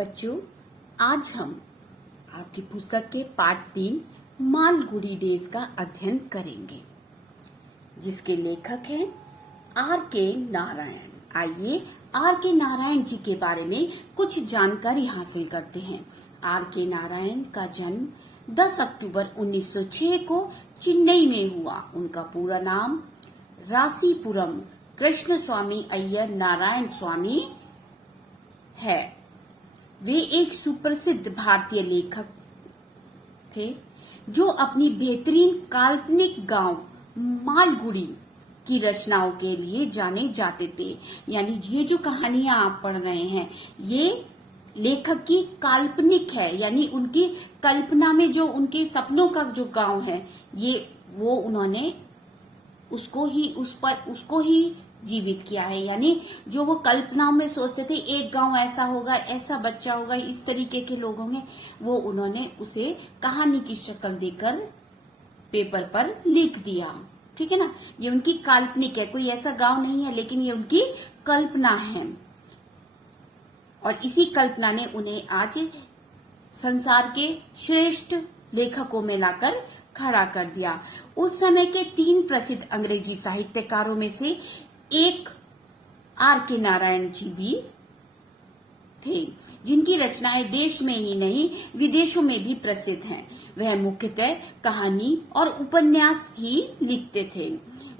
बच्चों, आज हम आपकी पुस्तक के पाठ 3 मालगुडी डेज का अध्ययन करेंगे, जिसके लेखक हैं R.K. नारायण। आइए R.K. नारायण जी के बारे में कुछ जानकारी हासिल करते हैं। R.K. नारायण का जन्म 10 अक्टूबर 1906 को चेन्नई में हुआ। उनका पूरा नाम रासीपुरम कृष्ण स्वामी अय्यर नारायण स्वामी है। वे एक सुप्रसिद्ध भारतीय लेखक थे जो अपनी बेहतरीन काल्पनिक गांव मालगुडी की रचनाओं के लिए जाने जाते थे। यानी ये जो कहानियां आप पढ़ रहे हैं, ये लेखक की काल्पनिक है, यानी उनकी कल्पना में जो उनके सपनों का जो गांव है, ये वो उन्होंने उसको ही जीवित किया है। यानी जो वो कल्पनाओं में सोचते थे, एक गांव ऐसा होगा, ऐसा बच्चा होगा, इस तरीके के लोग होंगे, वो उन्होंने उसे कहानी की शक्ल देकर पेपर पर लिख दिया। ठीक है ना, ये उनकी काल्पनिक है, कोई ऐसा गांव नहीं है, लेकिन ये उनकी कल्पना है। और इसी कल्पना ने उन्हें आज संसार के श्रेष्ठ लेखकों में लाकर खड़ा कर दिया। उस समय के 3 प्रसिद्ध अंग्रेजी साहित्यकारों में से एक R.K. नारायण जी भी थे, जिनकी रचनाएं देश में ही नहीं विदेशों में भी प्रसिद्ध हैं। वह मुख्यतः कहानी और उपन्यास ही लिखते थे।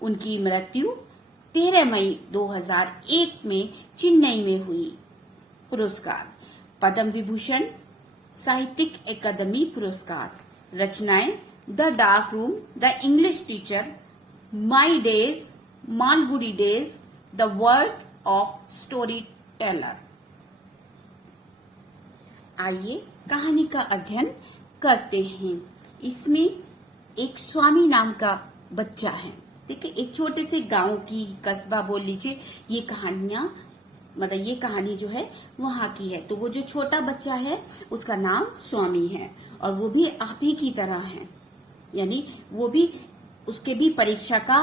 उनकी मृत्यु 13 मई 2001 में चेन्नई में हुई। पुरस्कार: पद्म विभूषण, साहित्यिक अकादमी पुरस्कार। रचनाएं: the dark room, the English teacher, my days, Malgudi days, the world of story teller. आइए कहानी का अध्ययन करते हैं। इसमें एक स्वामी नाम का बच्चा है। ठीक है, एक छोटे से गांव की, कस्बा बोल लीजिए, ये कहानी जो है वहां की है। तो वो जो छोटा बच्चा है उसका नाम स्वामी है, और वो भी आप ही की तरह है। यानी वो भी, उसके भी परीक्षा का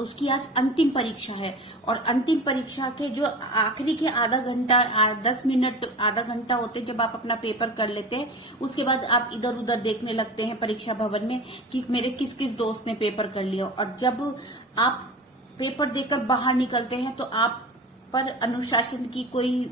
उसकी आज अंतिम परीक्षा है, और अंतिम परीक्षा के जो आखिरी के आधा घंटा, 10 मिनट, आधा घंटा होते जब आप अपना पेपर कर लेते हैं, उसके बाद आप इधर उधर देखने लगते हैं परीक्षा भवन में कि मेरे किस किस दोस्त ने पेपर कर लिया। और जब आप पेपर देकर बाहर निकलते हैं तो आप पर अनुशासन की कोई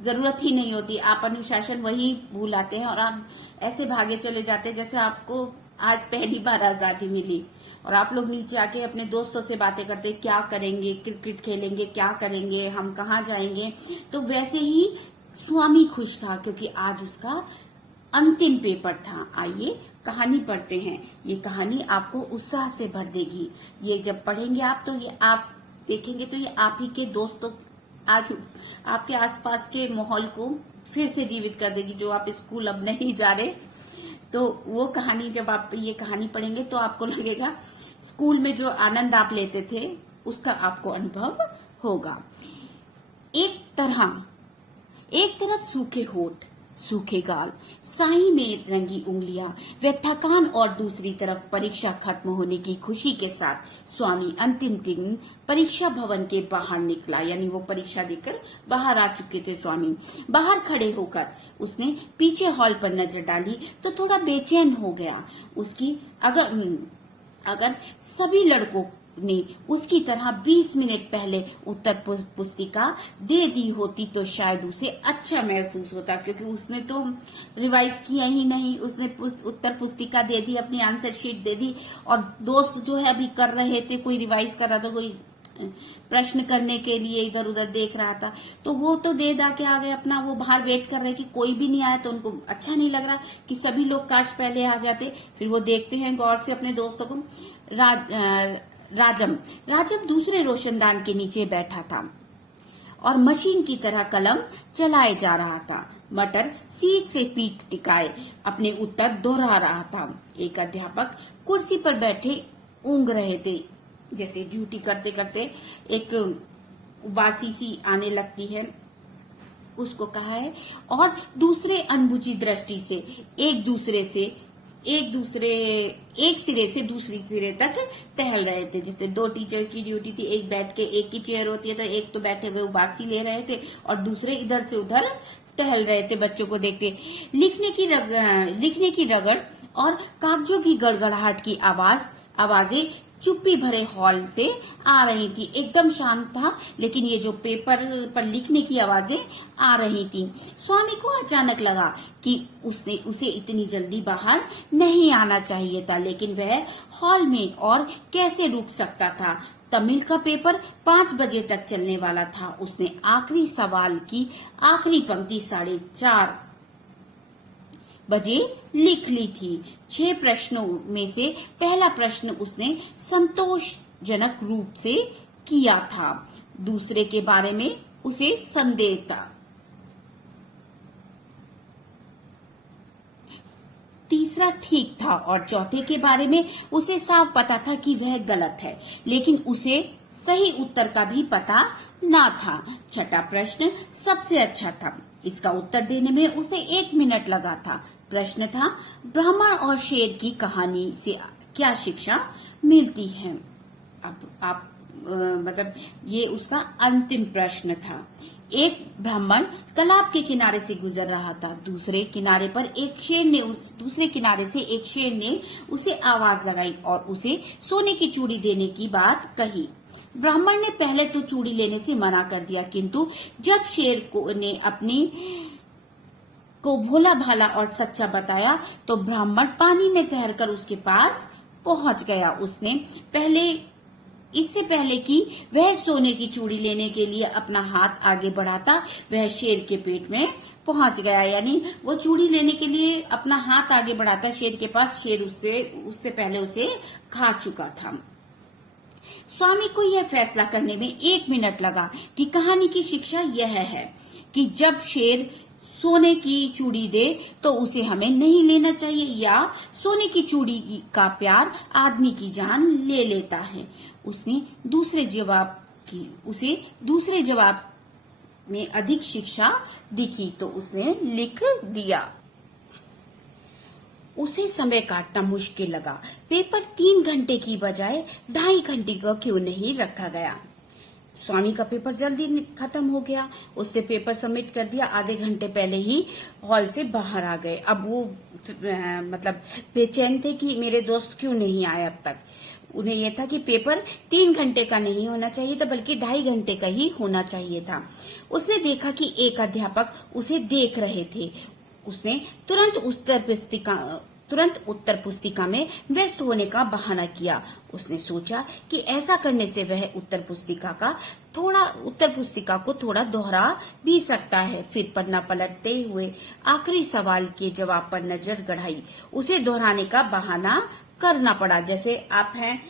जरूरत ही नहीं होती। आप अनुशासन वही भूल आते हैं और आप ऐसे भागे चले जाते हैं जैसे आपको आज पहली बार आजादी मिली। और आप लोग नीचे आके अपने दोस्तों से बातें करते, क्या करेंगे, क्रिकेट खेलेंगे, क्या करेंगे, हम कहाँ जाएंगे। तो वैसे ही स्वामी खुश था, क्योंकि आज उसका अंतिम पेपर था। आइए कहानी पढ़ते हैं। ये कहानी आपको उत्साह से भर देगी। ये जब पढ़ेंगे आप, तो ये आप देखेंगे तो ये आप ही के दोस्तों, आज आपके आसपास के माहौल को फिर से जीवित कर देगी। जो आप स्कूल अब नहीं जा रहे, तो वो कहानी जब आप ये कहानी पढ़ेंगे तो आपको लगेगा स्कूल में जो आनंद आप लेते थे उसका आपको अनुभव होगा। एक तरफ सूखे होठ, सूखे गाल, साई में रंगी उंगलियां, व थकान, और दूसरी तरफ परीक्षा खत्म होने की खुशी के साथ स्वामी अंतिम दिन परीक्षा भवन के बाहर निकला। यानी वो परीक्षा देकर बाहर आ चुके थे स्वामी। बाहर खड़े होकर उसने पीछे हॉल पर नजर डाली तो थोड़ा बेचैन हो गया। उसकी अगर सभी लड़कों ने उसकी तरह 20 मिनट पहले उत्तर पुस्तिका दे दी होती तो शायद उसे अच्छा महसूस होता, क्योंकि उसने तो रिवाइज किया ही नहीं। उसने उत्तर पुस्तिका दे दी, अपनी आंसर शीट दे दी, और दोस्त जो है अभी कर रहे थे, कोई रिवाइज कर रहा था, कोई प्रश्न करने के लिए इधर उधर देख रहा था, तो वो तो दे दा के आ गए अपना। वो बाहर वेट कर रहे कि कोई भी नहीं आया, तो उनको अच्छा नहीं लग रहा कि सभी लोग काश पहले आ जाते। फिर वो देखते हैं गौर से अपने दोस्तों को। राजम दूसरे रोशनदान के नीचे बैठा था और मशीन की तरह कलम चलाए जा रहा था। मटर सीट से पीठ टिकाए अपने उत्तर दोहरा रहा था। एक अध्यापक कुर्सी पर बैठे ऊँघ रहे थे। जैसे ड्यूटी करते करते एक उबासी सी आने लगती है, उसको कहा है। और दूसरे अनबुझी दृष्टि से एक सिरे से दूसरी सिरे तक टहल रहे थे। जैसे 2 टीचर की ड्यूटी थी, एक बैठ के, एक की चेयर होती है तो एक तो बैठे हुए उबासी ले रहे थे और दूसरे इधर से उधर टहल रहे थे बच्चों को देखते। लिखने की रगड़ और कागजों की गड़गड़ाहट की आवाजें चुप्पी भरे हॉल से आ रही थी। एकदम शांत था, लेकिन ये जो पेपर पर लिखने की आवाजें आ रही थी। स्वामी को अचानक लगा कि उसे इतनी जल्दी बाहर नहीं आना चाहिए था, लेकिन वह हॉल में और कैसे रुक सकता था। तमिल का पेपर 5 बजे तक चलने वाला था। उसने आखिरी सवाल की आखिरी पंक्ति 4:30 बजे लिख ली थी। 6 प्रश्नों में से पहला प्रश्न उसने संतोषजनक रूप से किया था। दूसरे के बारे में उसे संदेह था। तीसरा ठीक था और चौथे के बारे में उसे साफ पता था कि वह गलत है, लेकिन उसे सही उत्तर का भी पता ना था। छठा प्रश्न सबसे अच्छा था। इसका उत्तर देने में उसे 1 मिनट लगा था। प्रश्न था, ब्राह्मण और शेर की कहानी से क्या शिक्षा मिलती है। अब आप मतलब ये उसका अंतिम प्रश्न था। एक ब्राह्मण तालाब के किनारे से गुजर रहा था। दूसरे किनारे से एक शेर ने उसे आवाज लगाई और उसे सोने की चूड़ी देने की बात कही। ब्राह्मण ने पहले तो चूड़ी लेने से मना कर दिया, किंतु जब शेर ने अपनी को भोला भाला और सच्चा बताया तो ब्राह्मण पानी में तैरकर उसके पास पहुंच गया। इससे पहले कि वह सोने की चूड़ी लेने के लिए अपना हाथ आगे बढ़ाता, वह शेर के पेट में पहुंच गया। यानी वो चूड़ी लेने के लिए अपना हाथ आगे बढ़ाता शेर के पास, शेर उससे पहले उसे खा चुका था। स्वामी को यह फैसला करने में 1 मिनट लगा कि कहानी की शिक्षा यह है कि जब शेर सोने की चूड़ी दे तो उसे हमें नहीं लेना चाहिए, या सोने की चूड़ी का प्यार आदमी की जान ले लेता है। उसे दूसरे जवाब में अधिक शिक्षा दिखी तो उसने लिख दिया। उसे समय काटना मुश्किल लगा। पेपर 3 घंटे की बजाय 2.5 घंटे का क्यों नहीं रखा गया। स्वामी का पेपर जल्दी खत्म हो गया। उसने पेपर सबमिट कर दिया। आधे घंटे पहले ही हॉल से बाहर आ गए। अब वो मतलब बेचैन थे कि मेरे दोस्त क्यों नहीं आए अब तक। उन्हें यह था कि पेपर 3 घंटे का नहीं होना चाहिए था, बल्कि 2.5 घंटे का ही होना चाहिए था। उसने देखा कि एक अध्यापक उसे देख रहे थे। उसने तुरंत उत्तर पुस्तिका में व्यस्त होने का बहाना किया। उसने सोचा कि ऐसा करने से वह उत्तर पुस्तिका को थोड़ा दोहरा भी सकता है। फिर पन्ना पलटते हुए आखिरी सवाल के जवाब पर नजर गड़ाई। उसे दोहराने का बहाना करना पड़ा। जैसे आप हैं,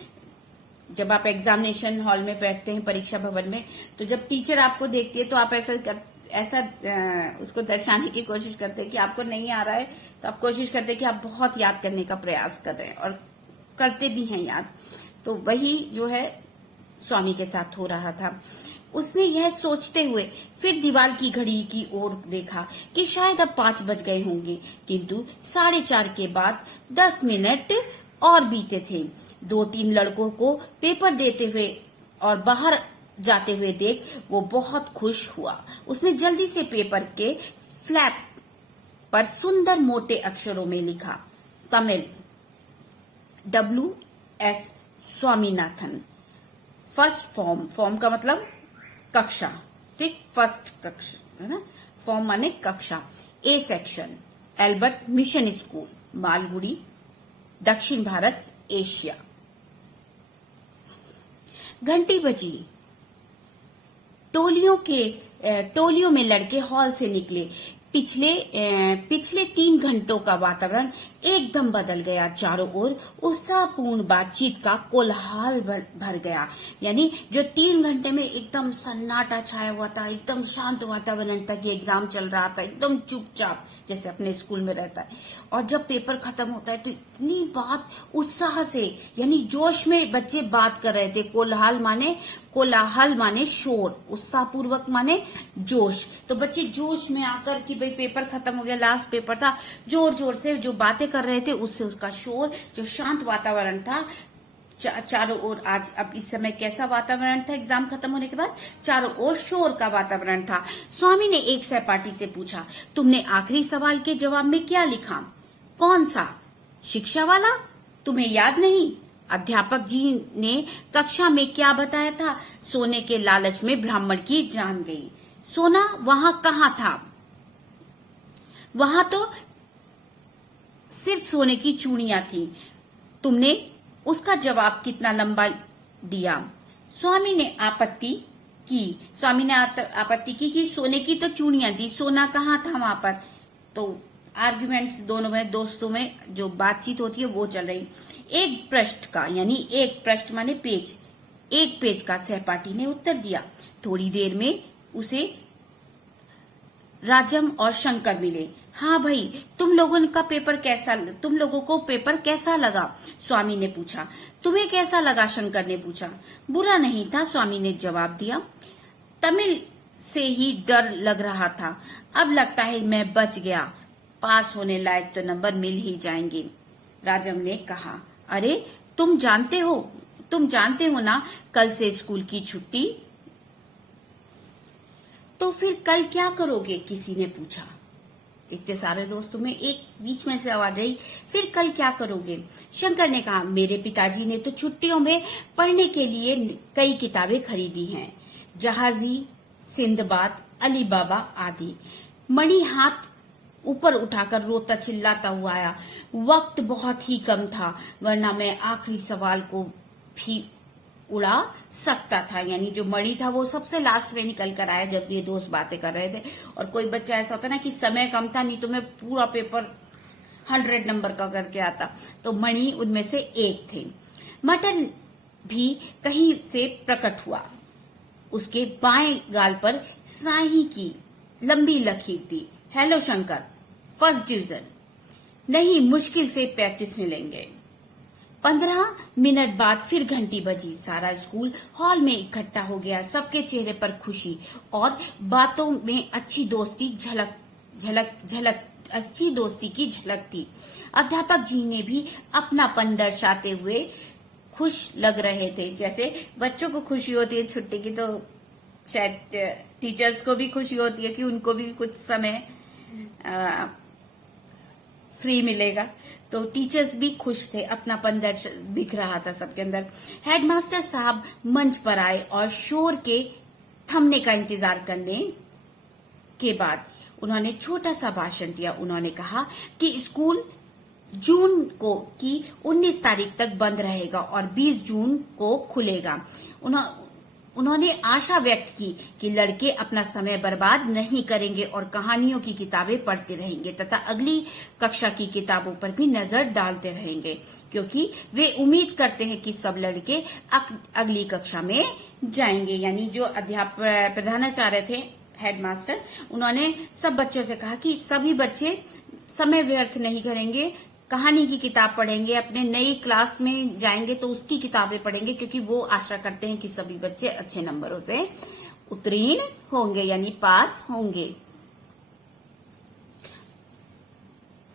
जब आप एग्जामिनेशन हॉल में बैठते हैं परीक्षा भवन में, तो जब टीचर आपको देखती है तो आप ऐसा उसको दर्शाने की कोशिश करते हैं कि आपको नहीं आ रहा है, तो आप कोशिश करते हैं कि आप बहुत याद करने का प्रयास कर रहे हैं और करते भी हैं याद। तो वही जो है स्वामी के साथ हो रहा था। उसने यह सोचते हुए फिर दीवार की घड़ी की ओर देखा कि शायद अब 5 बज गए होंगे, किंतु 4:30 के बाद 10 मिनट और बीते थे। 2-3 लड़कों को पेपर देते हुए और बाहर जाते हुए देख वो बहुत खुश हुआ। उसने जल्दी से पेपर के फ्लैप पर सुंदर मोटे अक्षरों में लिखा, Tamil, W.S. Swaminathan, first form का मतलब कक्षा, ठीक, फर्स्ट कक्षा है ना, फॉर्म माने कक्षा। A section, Albert mission school, Malgudi, दक्षिण भारत, एशिया। घंटी बजी। टोलियों में लड़के हॉल से निकले। पिछले 3 घंटों का वातावरण एकदम बदल गया। चारों ओर उत्साहपूर्ण बातचीत का कोलाहल भर गया। यानी जो 3 घंटे में एकदम सन्नाटा छाया हुआ था, एकदम शांत वातावरण था कि एग्जाम चल रहा था, एकदम चुपचाप जैसे अपने स्कूल में रहता है। और जब पेपर खत्म होता है तो इतनी बात उत्साह से, यानी जोश में बच्चे बात कर रहे थे। कोलाहल माने शोर, उत्साहपूर्वक माने जोश। तो बच्चे जोश में आकर कि भाई पेपर खत्म हो गया, लास्ट पेपर था, जोर जोर से जो बातें कर रहे थे, उससे उसका शोर, जो शांत वातावरण था, चारों ओर आज अब इस समय कैसा वातावरण था एग्जाम खत्म होने के बाद? चारों ओर शोर का वातावरण था। स्वामी ने एक सहपाठी से पूछा, तुमने आखिरी सवाल के जवाब में क्या लिखा? कौन सा? शिक्षा वाला? तुम्हें याद नहीं? अध्यापक जी ने कक्षा में क्या बताया था? सोने के लालच में ब्राह्मण की जान गई। सोना वहां कहाँ था? वहां तो सिर्फ सोने की चूड़ियां थी। तुमने उसका जवाब कितना लंबा दिया? स्वामी ने आपत्ति की सोने की तो चूड़ियां दी, सोना कहाँ था वहां पर? तो आर्ग्यूमेंट्स दोनों में, दोस्तों में जो बातचीत होती है वो चल रही। एक पृष्ठ का, यानी एक पृष्ठ माने पेज, एक पेज का सहपाठी ने उत्तर दिया। थोड़ी देर में उसे राजम और शंकर मिले। हाँ भाई, तुम लोगों को पेपर कैसा लगा? स्वामी ने पूछा। तुम्हें कैसा लगा? शंकर ने पूछा। बुरा नहीं था, स्वामी ने जवाब दिया। तमिल से ही डर लग रहा था, अब लगता है मैं बच गया। पास होने लायक तो नंबर मिल ही जाएंगे, राजम ने कहा। अरे तुम जानते हो ना, कल से स्कूल की छुट्टी। तो फिर कल क्या करोगे? किसी ने पूछा। इतने सारे दोस्तों में एक बीच में से आवाज आई, फिर कल क्या करोगे? शंकर ने कहा, मेरे पिताजी ने तो छुट्टियों में पढ़ने के लिए कई किताबें खरीदी हैं, जहाजी, सिंदबाद, अली बाबा आदि। मणि हाथ ऊपर उठाकर रोता चिल्लाता हुआ आया। वक्त बहुत ही कम था, वरना मैं आखिरी सवाल को भी उड़ा सकता था। यानी जो मणि था वो सबसे लास्ट में निकल कर आया जब ये दोस्त बातें कर रहे थे। और कोई बच्चा ऐसा होता ना कि समय कम था, नहीं तो मैं पूरा पेपर 100 नंबर का करके आता। तो मणि उनमें से एक थे। मटन भी कहीं से प्रकट हुआ। उसके बाएं गाल पर स्याही की लंबी लकीर थी। Hello Shankar, first division. नहीं, मुश्किल से 35 मिलेंगे। 15 मिनट बाद फिर घंटी बजी। सारा स्कूल हॉल में इकट्ठा हो गया। सबके चेहरे पर खुशी और बातों में अच्छी दोस्ती की झलक थी। अध्यापक जी ने भी अपनापन दर्शाते हुए खुश लग रहे थे। जैसे बच्चों को खुशी होती है छुट्टी की, तो शायद टीचर्स को भी खुशी होती है कि उनको भी कुछ समय फ्री मिलेगा। तो टीचर्स भी खुश थे, अपनापन दिख रहा था सबके अंदर। हेडमास्टर साहब मंच पर आए और शोर के थमने का इंतजार करने के बाद उन्होंने छोटा सा भाषण दिया। उन्होंने कहा कि स्कूल जून को की 19 तारीख तक बंद रहेगा और 20 जून को खुलेगा। उन्होंने आशा व्यक्त की कि लड़के अपना समय बर्बाद नहीं करेंगे और कहानियों की किताबें पढ़ते रहेंगे तथा अगली कक्षा की किताबों पर भी नजर डालते रहेंगे, क्योंकि वे उम्मीद करते हैं कि सब लड़के अगली कक्षा में जाएंगे। यानी जो प्रधानाचार्य थे, हेडमास्टर, उन्होंने सब बच्चों से कहा कि सभी बच्चे समय व्यर्थ नहीं करेंगे, कहानी की किताब पढ़ेंगे, अपने नई क्लास में जाएंगे तो उसकी किताबें पढ़ेंगे, क्योंकि वो आशा करते हैं कि सभी बच्चे अच्छे नंबरों से उत्तीर्ण होंगे, यानी पास होंगे।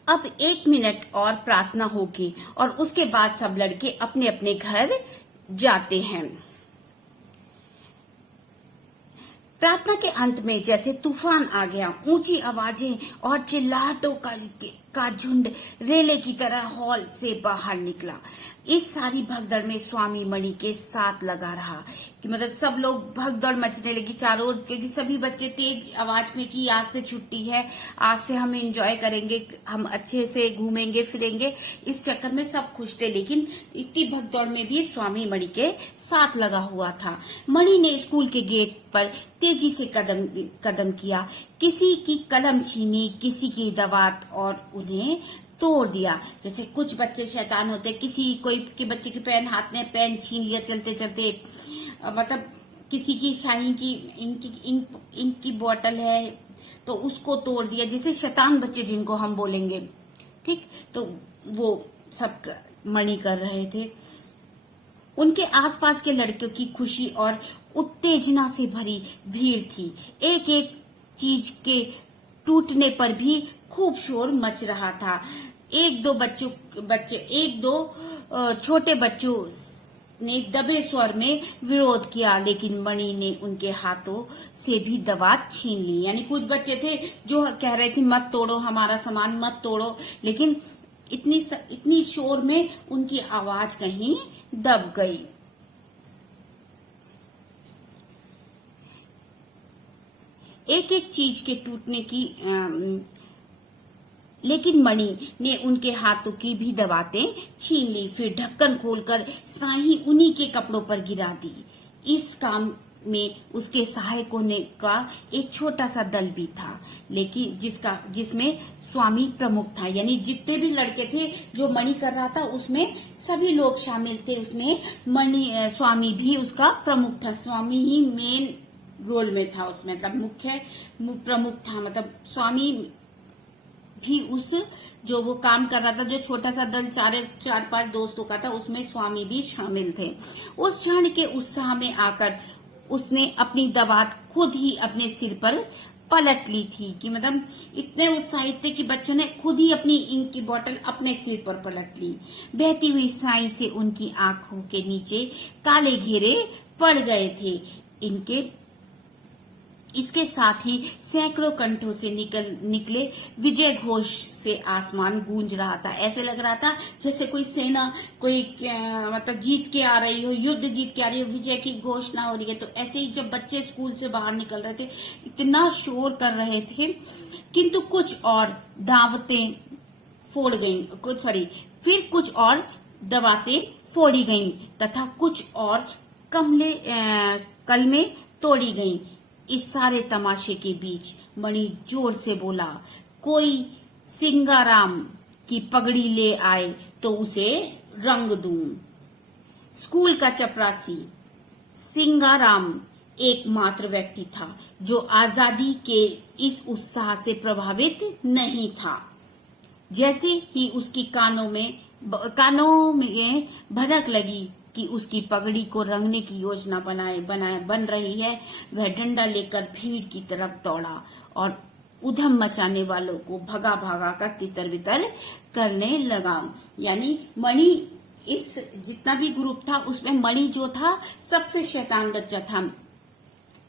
अब 1 मिनट और प्रार्थना होगी और उसके बाद सब लड़के अपने अपने घर जाते हैं। प्रार्थना के अंत में जैसे तूफान आ गया। ऊंची आवाजें और चिल्लाहटों का झुंड रेले की तरह हॉल से बाहर निकला। इस सारी भगदड़ में स्वामी मणि के साथ लगा रहा, कि मतलब सब लोग भगदड़ मचने लगी चारों ओर, क्योंकि सभी बच्चे तेज आवाज में कि आज से छुट्टी है, आज से हम एंजॉय करेंगे, हम अच्छे से घूमेंगे फिरेंगे। इस चक्कर में सब खुश थे, लेकिन इतनी भगदड़ में भी स्वामी मणि के साथ लगा हुआ था। मणि ने स्कूल के गेट पर तेजी से कदम किया, किसी की कलम छीनी, किसी की दवात और उन्हें तोड़ दिया। जैसे कुछ बच्चे शैतान होते, कोई के बच्चे की पेन छीन लिया चलते चलते, मतलब किसी की शाही की इनकी बोतल है तो उसको तोड़ दिया, जैसे शैतान बच्चे जिनको हम बोलेंगे, ठीक। तो वो सब मणि कर रहे थे। उनके आसपास के लड़कियों की खुशी और उत्तेजना से भरी भीड़ थी। एक एक चीज के टूटने पर भी खूब शोर मच रहा था। एक दो छोटे बच्चों ने दबे स्वर में विरोध किया, लेकिन मणि ने उनके हाथों से भी दवात छीन ली। यानी कुछ बच्चे थे जो कह रहे थे मत तोड़ो हमारा सामान, मत तोड़ो, लेकिन इतनी शोर में उनकी आवाज कहीं दब गई। एक एक चीज के टूटने की लेकिन मणि ने उनके हाथों की भी दबातें छीन ली। फिर ढक्कन खोलकर स्याही उन्हीं के कपड़ों पर गिरा दी। इस काम में उसके सहायकों ने का एक छोटा सा दल भी था, लेकिन जिसमें स्वामी प्रमुख था। यानी जितने भी लड़के थे जो मणि कर रहा था उसमें सभी लोग शामिल थे। उसमें स्वामी भी उसका प्रमुख था। स्वामी ही मेन रोल में था उसमें, मतलब मुख्य प्रमुख था। मतलब स्वामी भी उस जो वो काम कर रहा था, जो छोटा सा दल 4-5 दोस्तों का था, उसमें स्वामी भी शामिल थे। उस क्षण के उत्साह में आकर उसने अपनी दवात खुद ही अपने सिर पर पलट ली थी। कि मतलब इतने उत्साहित थे कि बच्चों ने खुद ही अपनी इंक की बोतल अपने सिर पर पलट ली। बहती हुई स्याही से उनकी आंखों के नीचे काले घेरे पड़ गए थे। इसके साथ ही सैकड़ों कंठों से निकले विजय घोष से आसमान गूंज रहा था। ऐसे लग रहा था जैसे कोई सेना मतलब जीत के आ रही हो, युद्ध जीत के आ रही हो, विजय की घोषणा हो रही है। तो ऐसे ही जब बच्चे स्कूल से बाहर निकल रहे थे, इतना शोर कर रहे थे। किंतु कुछ और दावतें फोड़ गईं, फिर कुछ और दवातें फोड़ी गईं तथा कुछ और कलमें तोड़ी गईं। इस सारे तमाशे के बीच मणि जोर से बोला, कोई सिंगाराम की पगड़ी ले आए तो उसे रंग दूं। स्कूल का चपरासी सिंगाराम एकमात्र व्यक्ति था जो आजादी के इस उत्साह से प्रभावित नहीं था। जैसे ही उसकी कानों में भनक लगी कि उसकी पगड़ी को रंगने की योजना बन रही है, वह डंडा लेकर भीड़ की तरफ दौड़ा और उधम मचाने वालों को भगा भगा कर तितर बितर करने लगा। यानी मणि, इस जितना भी ग्रुप था उसमें मणि जो था सबसे शैतान बच्चा था।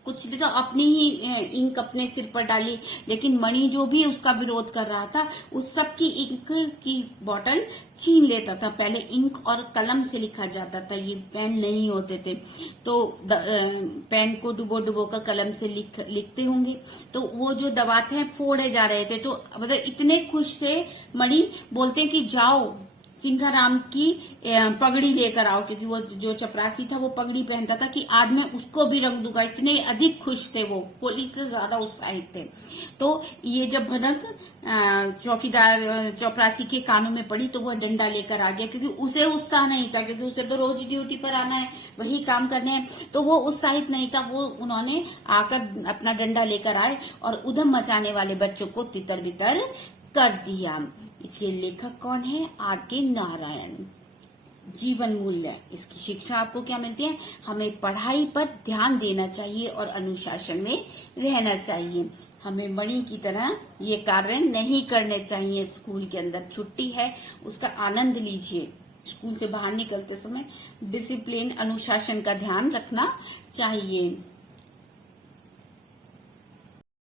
कुछ ने तो अपनी ही इंक अपने सिर पर डाली, लेकिन मणि जो भी उसका विरोध कर रहा था उस सब की इंक की बोतल छीन लेता था। पहले इंक और कलम से लिखा जाता था, ये पेन नहीं होते थे, तो पेन को डुबो कर कलम से लिखते होंगे। तो वो जो दवातें फोड़े जा रहे थे, तो मतलब इतने खुश थे मणि, बोलते हैं कि जाओ सिंघाराम की पगड़ी लेकर आओ, क्योंकि वो जो चपरासी था वो पगड़ी पहनता था, कि आज मैं उसको भी रंग दूंगा। इतने अधिक खुश थे वो, पुलिस से ज्यादा उत्साहित थे। तो ये जब भनक चपरासी के कानों में पड़ी तो वह डंडा लेकर आ गया, क्योंकि उसे उत्साह नहीं था, क्योंकि उसे तो रोज ड्यूटी पर आना है, वही काम करने हैं, तो वो उत्साहित नहीं था। वो उन्होंने आकर अपना डंडा लेकर आए और उधम मचाने वाले बच्चों को तितर बितर कर दिया। इसके लेखक कौन है? R.K. नारायण। जीवन मूल्य, इसकी शिक्षा आपको क्या मिलती है? हमें पढ़ाई पर ध्यान देना चाहिए और अनुशासन में रहना चाहिए। हमें मणि की तरह ये कार्य नहीं करने चाहिए। स्कूल के अंदर छुट्टी है, उसका आनंद लीजिए। स्कूल से बाहर निकलते समय डिसिप्लिन, अनुशासन का ध्यान रखना चाहिए।